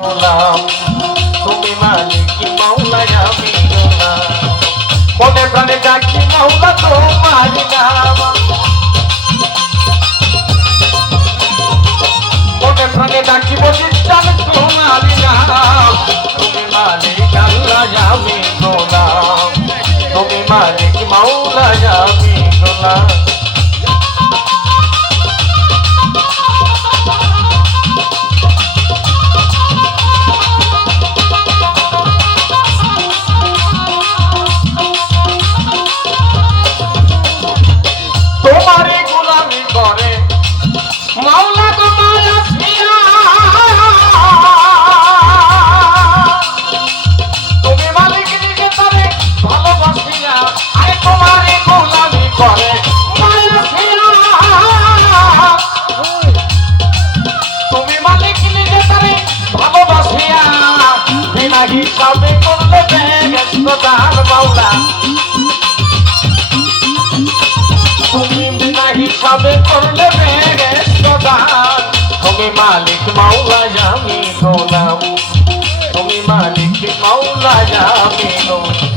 গোলাম তুমি মালিক মাওলা আমি গোলাম মনে প্রাণে ডাকি মাওলা তোমার নাম মনে প্রাণে ডাকি বলি চান তোমার নাম তুমি মালিক আল্লাহ আমি গোলাম তুমি মালিক মাওলা আমি গোলাম হিসাবে করলে বেগেস্তার মাওলা তুমি বিনা হিসাবে করলে বেগেস্তার তুমি মালিক মাওলা আমি গোলাম তুমি মালিক মাওলা আমি গোলাম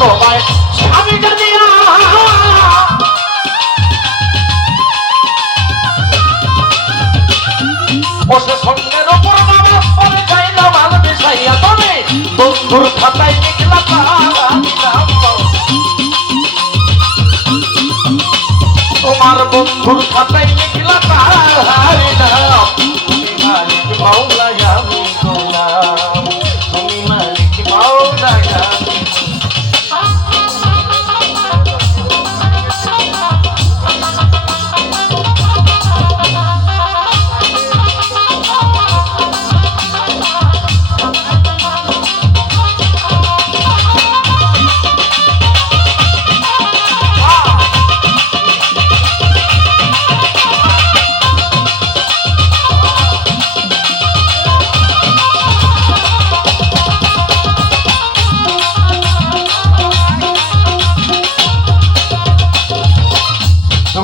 তোমায় স্বামী জানিয়া বসে সন্ধ্যের ওপর নামাজ পড়ে যাই না মাল বিছাইয়া তবে বন্ধুর খাতায় লিখলা তোমার বন্ধুর খাতায় লিখলা তাহারি নাম তুমি মালিক মাওলা আমি গোলাম তুমি মালিক মাওলা আমি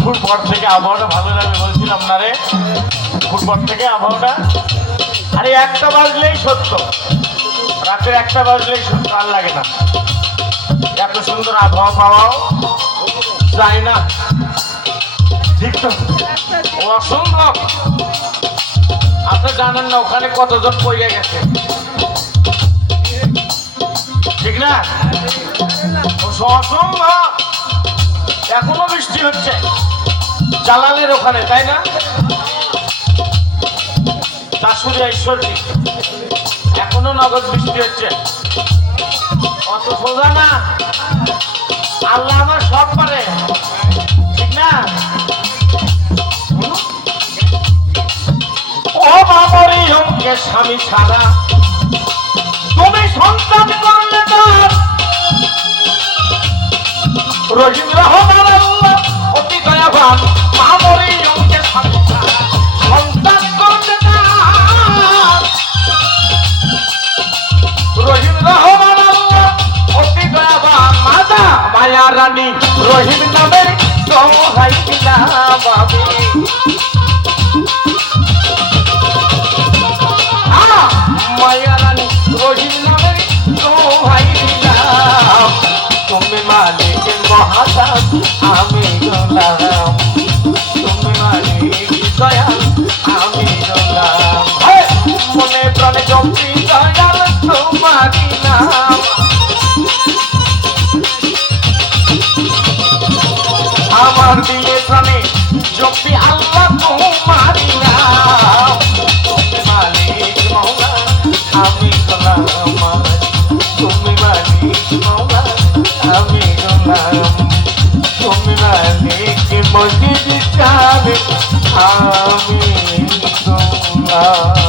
ফুটবল থেকে আবহাওয়াটা ভালো লাগবে বলছিলাম না রে ফুটবল থেকে আবহাওয়াটা আরে একটা বাজলেই সত্য রাতের একটা বাজলেই সত্য আর লাগে না এত সুন্দর আবহাওয়া পাওয়াও যায় না ঠিক তো অসম্ভব আপনি জানেন না ওখানে কতজন পড়ে গেছে ঠিক না অসম্ভব এখনো বৃষ্টি হচ্ছে জালালের ওখানে তাই না দাসুরিয়া ঈশ্বরদী এখনো নগদ বৃষ্টি হচ্ছে অত সোজা না আল্লাহ আমার সব পারে ঠিক না ও বাবারই অঙ্কে স্বামী ছাড়া তুমি সন্তান করলে তার রহিম রহমান আল্লাহ অতি দয়াবান মামরি অঙ্কে স্বামী ছাড়া সন্তান করলে তার রহিম রহমান আল্লাহ অতি দয়াবান মাতা মায়া রানী রহিম নামের দোহাই দিলাম আমি মায়া রানী রহিম নামের দোহাই দিলাম তুমি মালিক মহাদান আমি গোলাম তুমি মালিক দয়াল আমি গোলাম মনে প্রাণে জপি দয়াল তোমারি নাম আমার দিলে প্রাণে জপি আল্লাহ তোমারি নাম তুমি মালিক মওলা আমি গোলাম আমার তুমি মালিক মৌলা আমি গোলাম তুমি মালিক মসজিদ চাবে আমি গোলাম